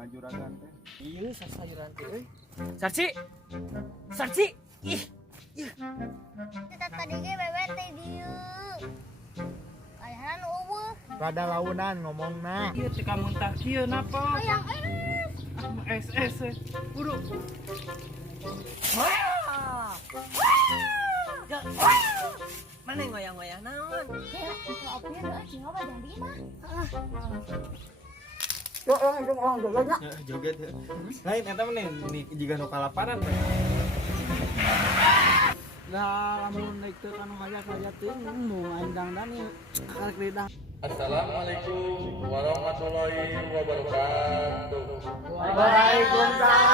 mana juragan teh? Iya sayuran teh euy. Sarci. Sarci. Ih. Kita tadi ge bebet teh dieu. Ayahan eueuh. Rada launan ngomongna. Ieu teh ka muntah kieu napa? Yang SS kudu. Mana ngoyang-ngoyang naon? kayak kita opir euy cing obat jadi mah. Yo orang jogetnya. Joget ya. Lain eta mah nih jiga nu kalaparan teh. Nah, lamun naik teu kanu hajat teh mau andang dan karek lidah. Assalamualaikum warahmatullahi wabarakatuh. Waalaikumsalam.